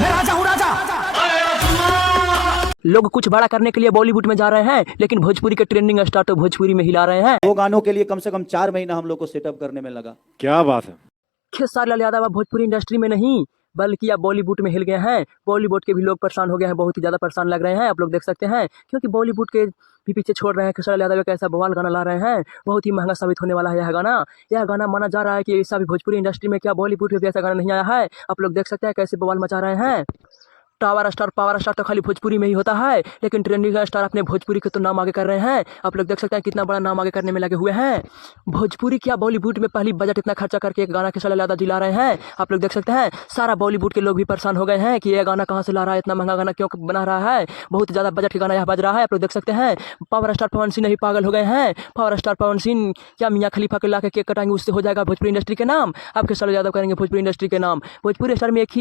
मैं राजा हूँ राजा। लोग कुछ बड़ा करने के लिए बॉलीवुड में जा रहे हैं, लेकिन भोजपुरी के ट्रेंडिंग स्टार तो भोजपुरी में हिला रहे हैं। 2 गानों के लिए कम से कम 4 महीना हम लोग को सेटअप करने में लगा। क्या बात है। खेसारी लाल यादव अब भोजपुरी इंडस्ट्री में नहीं बल्कि अब बॉलीवुड में हिल गए हैं। बॉलीवुड के भी लोग परेशान हो गए हैं, बहुत ही ज़्यादा परेशान लग रहे हैं। आप लोग देख सकते हैं, क्योंकि बॉलीवुड के भी पीछे छोड़ रहे हैं। खेसारी लाल यादव एक ऐसा बवाल गाना ला रहे हैं, बहुत ही महंगा साबित होने वाला है यह गाना। यह गाना माना जा रहा है कि ऐसा भी भोजपुरी इंडस्ट्री में क्या बॉलीवुड में भी ऐसा गाना नहीं आया है। आप लोग देख सकते हैं कैसे बवाल मचा रहे हैं। टावर स्टार पावर स्टार तो खाली भोजपुरी में ही होता है, लेकिन ट्रेंडिंग स्टार अपने भोजपुरी के तो नाम आगे कर रहे हैं। आप लोग देख सकते हैं कितना बड़ा नाम आगे करने में लगे हुए हैं। भोजपुरी क्या बॉलीवुड में पहली बजट इतना खर्चा करके एक गाना खेसारी लाल यादव जी ला रहे हैं। आप लोग देख सकते हैं सारा बॉलीवुड के लोग भी परेशान हो गए हैं कि यह गाना कहाँ से ला रहा है, इतना महंगा गाना क्यों बना रहा है, बहुत ज़्यादा बजट का गाना यह बज रहा है। आप लोग देख सकते हैं पावर स्टार पवन सिंह नहीं पागल हो गए हैं। पावर स्टार पवन सिंह क्या मियाँ खलीफा के ला के केक कटाएंगे, उससे हो जाएगा भोजपुरी इंडस्ट्री के नाम। आप खेसारी लाल यादव करेंगे भोजपुरी इंडस्ट्री के नाम। भोजपुरी स्टार में एक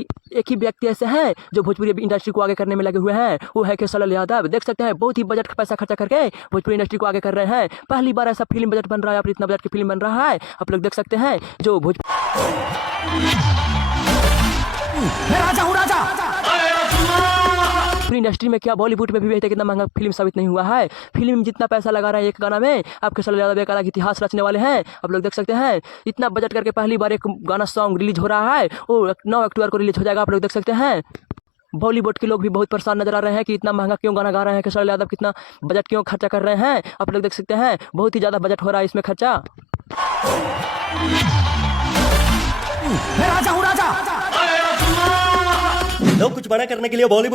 ही व्यक्ति ऐसे हैं जो भोजपुरी इंडस्ट्री को आगे करने में लगे हुए हैं, वो है खेसारी लाल यादव। देख सकते हैं बहुत ही बजट का पैसा खर्चा करके भोजपुरी इंडस्ट्री को आगे कर रहे हैं। पहली बार ऐसा फिल्म बजट बन रहा है, इतना बजट की फिल्म बन रहा है। आप लोग देख सकते हैं जो मैं राजा हूँ राजा। भोजपुरी इंडस्ट्री में क्या बॉलीवुड में भी बेहतर कितना महंगा फिल्म साबित नहीं हुआ है। फिल्म में जितना पैसा लगा रहा है एक गाना में, आप खेसारी लाल यादव एक अलग इतिहास रचने वाले हैं। आप लोग देख सकते हैं इतना बजट करके पहली बार एक गाना सॉन्ग रिलीज हो रहा है, वो 9 अक्टूबर को रिलीज हो जाएगा। आप लोग देख सकते हैं बॉलीवुड के लोग भी बहुत परेशान नजर आ रहे हैं कि इतना महंगा क्यों गाना गा रहे हैं खेसारी लाल यादव, कितना बजट क्यों खर्चा कर रहे हैं। आप लोग देख सकते हैं बहुत ही ज़्यादा बजट हो रहा है इसमें खर्चा। मैं राजा हूँ राजा। लोग कुछ बड़ा करने के लिए बॉलीवुड